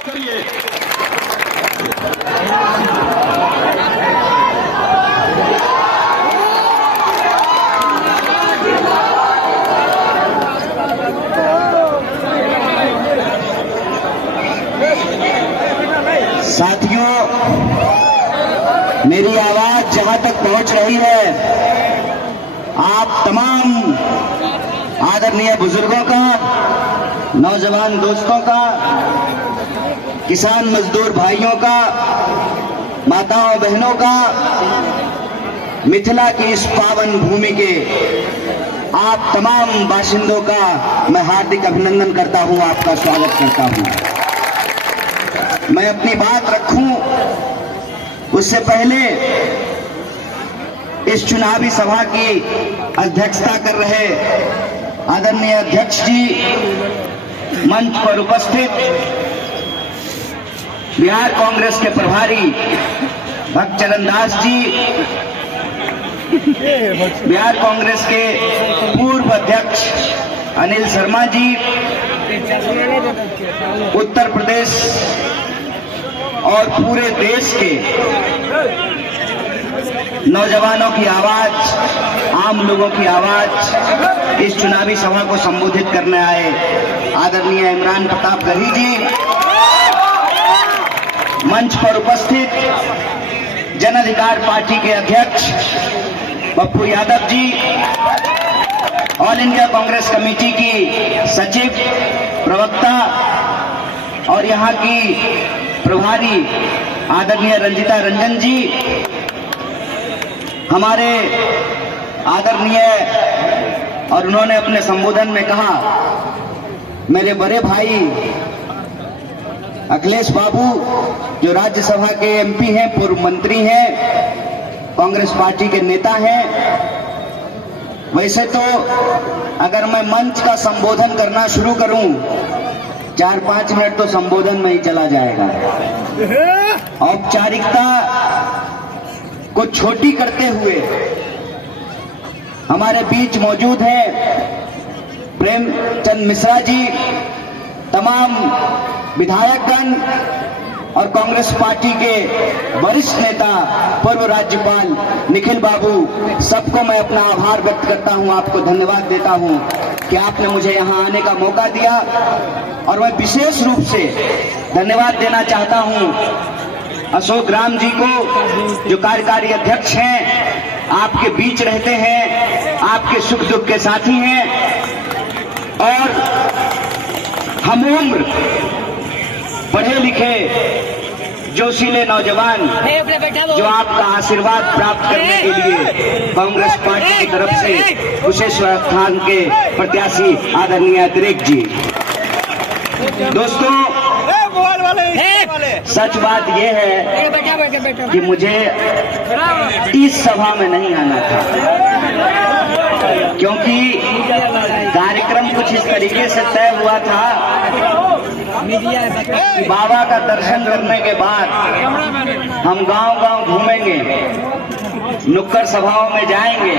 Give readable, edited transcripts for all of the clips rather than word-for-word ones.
करिए। साथियों, मेरी आवाज जहां तक पहुंच रही है, आप तमाम आदरणीय बुजुर्गों का, नौजवान दोस्तों का, किसान मजदूर भाइयों का, माताओं बहनों का, मिथिला की इस पावन भूमि के आप तमाम बाशिंदों का मैं हार्दिक अभिनंदन करता हूं, आपका स्वागत करता हूं। मैं अपनी बात रखूं उससे पहले इस चुनावी सभा की अध्यक्षता कर रहे आदरणीय अध्यक्ष जी, मंच पर उपस्थित बिहार कांग्रेस के प्रभारी भक्तचरण दास जी, बिहार कांग्रेस के पूर्व अध्यक्ष अनिल शर्मा जी, उत्तर प्रदेश और पूरे देश के नौजवानों की आवाज, आम लोगों की आवाज इस चुनावी सभा को संबोधित करने आए आदरणीय इमरान प्रताप गढ़ी जी, मंच पर उपस्थित जन अधिकार पार्टी के अध्यक्ष Pappu Yadav ji, all India Congress committee की सचिव, प्रवक्ता और यहाँ की प्रभारी आदरणीय रंजिता रंजन जी, हमारे आदरणीय, और उन्होंने अपने संबोधन में कहा, मेरे बड़े भाई अखिलेश बाबू जो राज्यसभा के एमपी हैं, पूर्व मंत्री हैं, कांग्रेस पार्टी के नेता हैं। वैसे तो अगर मैं मंच का संबोधन करना शुरू करूं, 4-5 मिनट तो संबोधन में ही चला जाएगा। औपचारिकता को छोटी करते हुए हमारे बीच मौजूद हैं प्रेमचंद मिश्रा जी, तमाम विधायकगण और कांग्रेस पार्टी के वरिष्ठ नेता, पूर्व राज्यपाल निखिल बाबू, सबको मैं अपना आभार व्यक्त करता हूं, आपको धन्यवाद देता हूं कि आपने मुझे यहां आने का मौका दिया। और मैं विशेष रूप से धन्यवाद देना चाहता हूं अशोक राम जी को, जो कार्यकारी अध्यक्ष हैं, आपके बीच रहते हैं, आपके सुख दुख के साथी हैं और हम उम्र पढ़े लिखे जोशीले नौजवान जो आपका आशीर्वाद प्राप्त करने के लिए कांग्रेस पार्टी की तरफ से कुशेश्वर स्थान के प्रत्याशी आदरणीय अतिरिक्त जी। दोस्तों, सच बात यह है कि मुझे इस सभा में नहीं आना था, क्योंकि कार्यक्रम कुछ इस तरीके से तय हुआ था कि बाबा का दर्शन करने के बाद हम गांव-गांव घूमेंगे, नुक्कड़ सभाओं में जाएंगे,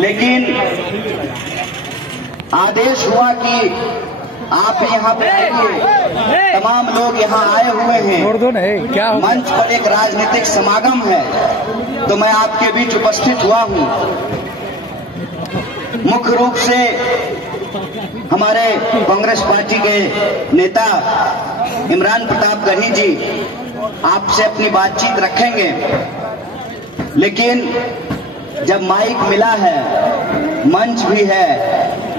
लेकिन आदेश हुआ कि आप यहाँ पे आइए, तमाम लोग यहाँ आए हुए हैं, मंच पर एक राजनीतिक समागम है, तो मैं आपके बीच उपस्थित हुआ हूँ। मुख्य रूप से हमारे कांग्रेस पार्टी के नेता इमरान प्रताप गढ़ी जी आपसे अपनी बातचीत रखेंगे, लेकिन जब माइक मिला है, मंच भी है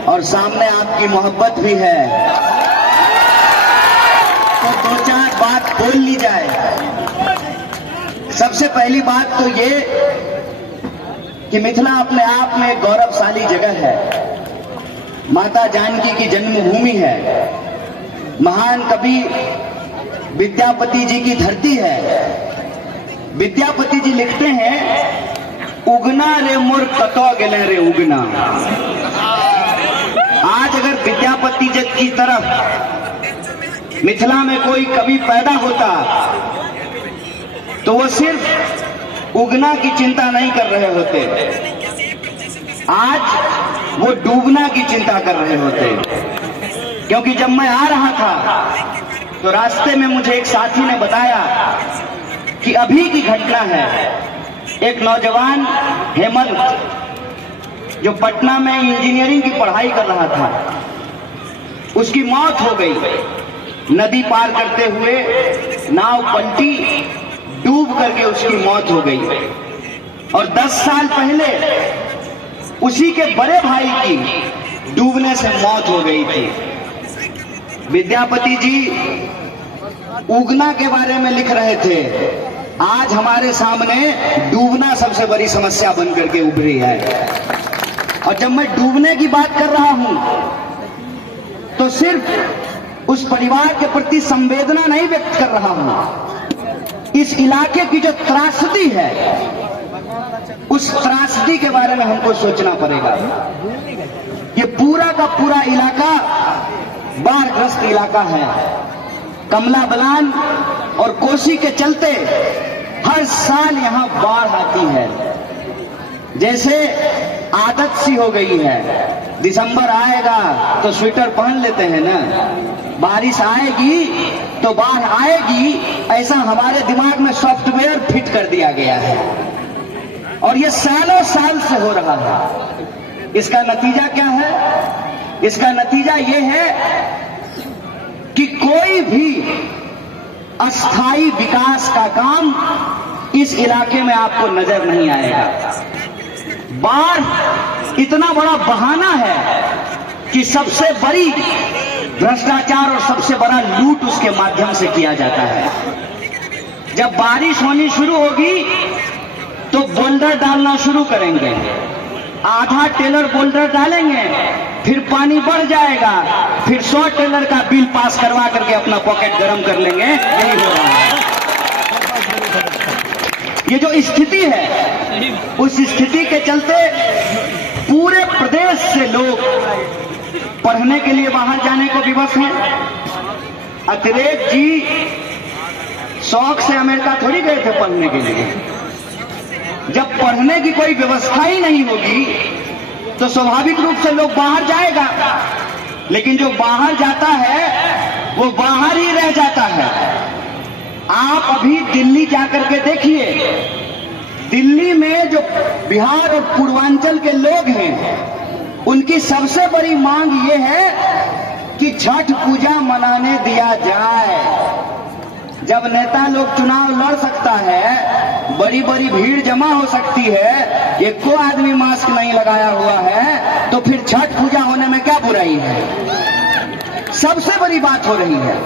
और सामने आपकी मोहब्बत भी है, तो 2-4 बात बोल ली जाए। सबसे पहली बात तो ये कि मिथिला अपने आप में एक गौरवशाली जगह है, माता जानकी की जन्मभूमि है, महान कवि विद्यापति जी की धरती है। विद्यापति जी लिखते हैं, उगना रे मोर कतो गेले रे उगना। आज अगर विद्यापति जी की तरफ मिथिला में कोई कवि पैदा होता तो वो सिर्फ उगना की चिंता नहीं कर रहे होते, आज वो डूबना की चिंता कर रहे होते। क्योंकि जब मैं आ रहा था तो रास्ते में मुझे एक साथी ने बताया कि अभी की घटना है, एक नौजवान हेमंत जो पटना में इंजीनियरिंग की पढ़ाई कर रहा था, उसकी मौत हो गई। नदी पार करते हुए नाव पलटी, डूब करके उसकी मौत हो गई। और 10 साल पहले उसी के बड़े भाई की डूबने से मौत हो गई थी। विद्यापति जी उगना के बारे में लिख रहे थे, आज हमारे सामने डूबना सबसे बड़ी समस्या बन करके उभरी है। और जब मैं डूबने की बात कर रहा हूं तो सिर्फ उस परिवार के प्रति संवेदना नहीं व्यक्त कर रहा हूं, इस इलाके की जो त्रासदी है उस त्रासदी के बारे में हमको सोचना पड़ेगा। ये पूरा का पूरा इलाका बाढ़ग्रस्त इलाका है। कमला बलान और कोसी के चलते हर साल यहां बाढ़ आती है। जैसे आदत सी हो गई है, दिसंबर आएगा तो स्वेटर पहन लेते हैं ना, बारिश आएगी तो बाढ़ आएगी, ऐसा हमारे दिमाग में सॉफ्टवेयर फिट कर दिया गया है। और ये सालों साल से हो रहा है। इसका नतीजा क्या है? इसका नतीजा ये है कि कोई भी अस्थाई विकास का काम इस इलाके में आपको नजर नहीं आएगा। बाढ़ इतना बड़ा बहाना है कि सबसे बड़ी भ्रष्टाचार और सबसे बड़ा लूट उसके माध्यम से किया जाता है। जब बारिश होनी शुरू होगी तो बोल्डर डालना शुरू करेंगे, आधा टेलर बोल्डर डालेंगे, फिर पानी बढ़ जाएगा, फिर 100 टेलर का बिल पास करवा करके अपना पॉकेट गर्म कर लेंगे। यही हो रहा है। ये जो स्थिति है, उस स्थिति के चलते पूरे प्रदेश से लोग पढ़ने के लिए बाहर जाने को विवश हैं। अतिरेक जी शौक से अमेरिका थोड़ी गए थे पढ़ने के लिए। जब पढ़ने की कोई व्यवस्था ही नहीं होगी तो स्वाभाविक रूप से लोग बाहर जाएगा, लेकिन जो बाहर जाता है वो बाहर ही रह जाता है। आप अभी दिल्ली जाकर के देखिए, दिल्ली में जो बिहार और पूर्वांचल के लोग हैं उनकी सबसे बड़ी मांग ये है कि छठ पूजा मनाने दिया जाए। जब नेता लोग चुनाव लड़ सकता है, बड़ी बड़ी भीड़ जमा हो सकती है, एक को आदमी मास्क नहीं लगाया हुआ है, तो फिर छठ पूजा होने में क्या बुराई है? सबसे बड़ी बात हो रही है।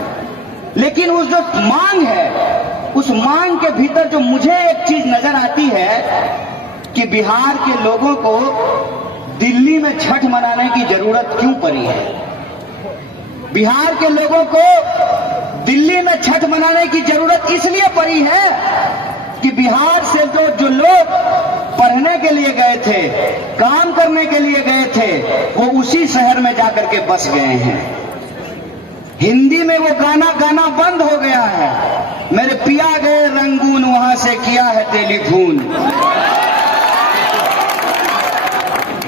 लेकिन उस जो मांग है, उस मांग के भीतर जो मुझे एक चीज नजर आती है कि बिहार के लोगों को दिल्ली में छठ मनाने की जरूरत क्यों पड़ी है। बिहार के लोगों को दिल्ली में छठ मनाने की जरूरत इसलिए पड़ी है कि बिहार से जो लोग पढ़ने के लिए गए थे, काम करने के लिए गए थे, वो उसी शहर में जाकर के बस गए हैं। हिंदी में वो गाना गाना बंद हो गया है, मेरे पिया गए रंगून वहां से किया है टेलीफोन।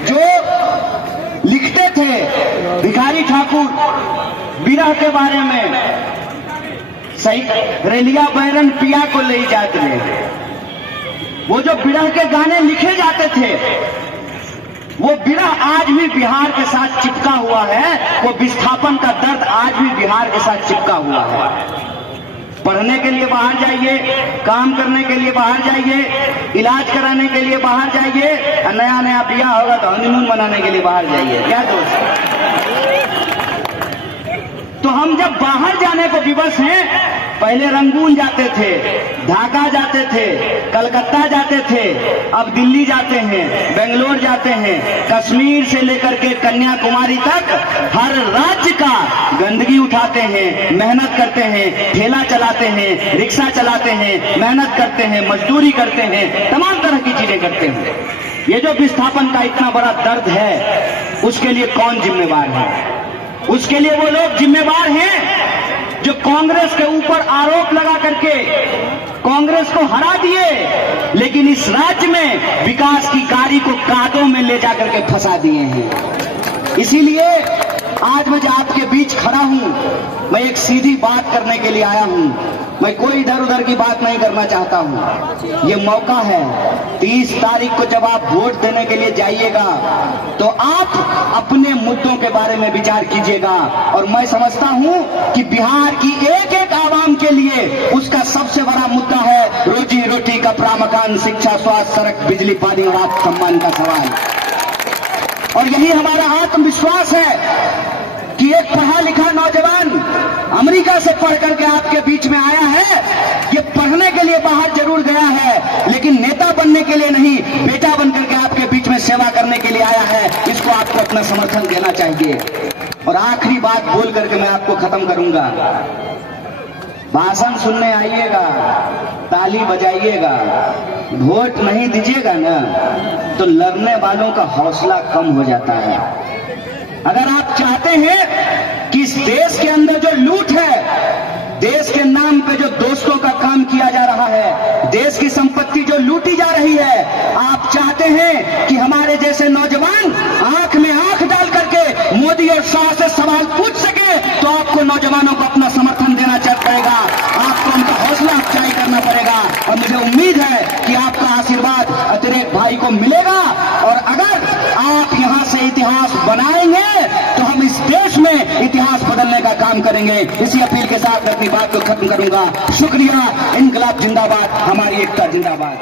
जो लिखते थे भिखारी ठाकुर विरह के बारे में, सही रेलिया बैरन पिया को ले जाते थे, वो जो विरह के गाने लिखे जाते थे, वो विरह आज भी बिहार के साथ चिपका हुआ है। वो विस्थापन का दर्द आज भी बिहार के साथ चिपका हुआ है। पढ़ने के लिए बाहर जाइए, काम करने के लिए बाहर जाइए, इलाज कराने के लिए बाहर जाइए, नया नया ब्याह होगा तो हनीमून मनाने के लिए बाहर जाइए। क्या दोस्त? तो हम जब बाहर जाने को विवश हैं, पहले रंगून जाते थे, ढाका जाते थे, कलकत्ता जाते थे, अब दिल्ली जाते हैं, बेंगलोर जाते हैं, कश्मीर से लेकर के कन्याकुमारी तक हर राज्य का गंदगी उठाते हैं, मेहनत करते हैं, ठेला चलाते हैं, रिक्शा चलाते हैं, मेहनत करते हैं, मजदूरी करते हैं, तमाम तरह की चीजें करते हैं। ये जो विस्थापन का इतना बड़ा दर्द है, उसके लिए कौन जिम्मेवार है? उसके लिए वो लोग जिम्मेवार हैं जो कांग्रेस के ऊपर आरोप लगा करके कांग्रेस को हरा दिए, लेकिन इस राज्य में विकास की गाड़ी को कादों में ले जाकर के फंसा दिए हैं। इसीलिए आज मैं आपके बीच खड़ा हूं, मैं एक सीधी बात करने के लिए आया हूं। मैं कोई इधर उधर की बात नहीं करना चाहता हूं। ये मौका है, 30 तारीख को जब आप वोट देने के लिए जाइएगा तो आप अपने मुद्दों के बारे में विचार कीजिएगा। और मैं समझता हूं कि बिहार की एक एक आवाम के लिए उसका सबसे बड़ा मुद्दा है रोजी रोटी, कपड़ा, मकान, शिक्षा, स्वास्थ्य, सड़क, बिजली, पानी और आत्मसम्मान का सवाल। और यही हमारा आत्मविश्वास है कि एक पढ़ा लिखा नौजवान अमेरिका से पढ़ करके आपके बीच में आया है। ये पढ़ने के लिए बाहर जरूर गया है, लेकिन नेता बनने के लिए नहीं, बेटा बनकर के आपके बीच में सेवा करने के लिए आया है। इसको आपको अपना समर्थन देना चाहिए। और आखिरी बात बोल करके मैं आपको खत्म करूंगा। भाषण सुनने आइएगा, ताली बजाइएगा, वोट नहीं दीजिएगा ना तो लड़ने वालों का हौसला कम हो जाता है। अगर आप चाहते हैं कि इस देश के अंदर जो लूट है, देश के नाम पे जो दोस्तों का काम किया जा रहा है, देश की संपत्ति जो लूटी जा रही है, आप चाहते हैं कि हमारे जैसे नौजवान आंख में आंख डाल करके मोदी और शाह से सवाल पूछ सके, तो आपको नौजवानों को अपना समर्थन देना पड़ेगा, आपको उनका हौसला अफजाई करना पड़ेगा। और मुझे उम्मीद है कि आपका आशीर्वाद अतिरेक भाई को मिलेगा। और अगर आप यहां से इतिहास बनाएंगे तो हम इस देश में इतिहास बदलने का काम करेंगे। इसी अपील के साथ अपनी बात को खत्म करूंगा। शुक्रिया। इनकलाब जिंदाबाद, हमारी एकता जिंदाबाद।